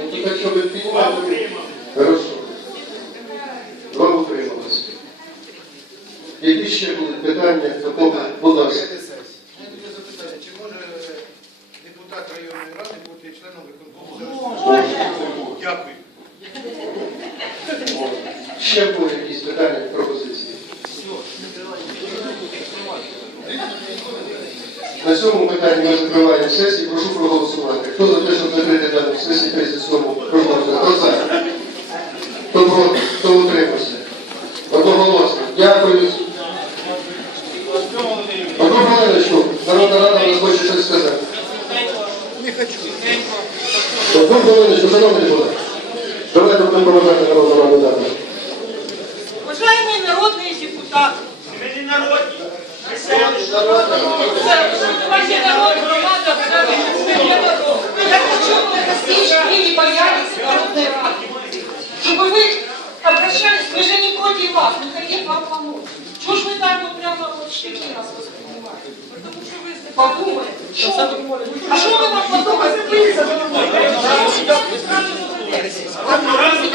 Ну, то так, що ви піднімаєте? Хорошо. Два утрималися. Які ще будуть питання, доповнення? Будь ласка. Чи може депутат районної ради бути членом виконкому? Дякую. Ще були якісь питання, пропозиції? На цьому питанні ми закриваємо сесію. Прошу проголосувати. Хто за те, щоб закрити дану сесію 37 прошу голосувати. Хто за? Хто проти? Хто утримався? Одноголосно. Дякую. Одну хвилиночку. Народна рада нас хоче щось сказати. Не хочу. Одну хвилиночку, шановні депутати. Давайте будемо проважати народну раду далі. Уважаемые народные депутаты, Ми не Чого ж ви так от прямо от штики нас воспринимаєте? Тому що ви подумаєте, що ви А що ви нам подумаєте? Одноразово.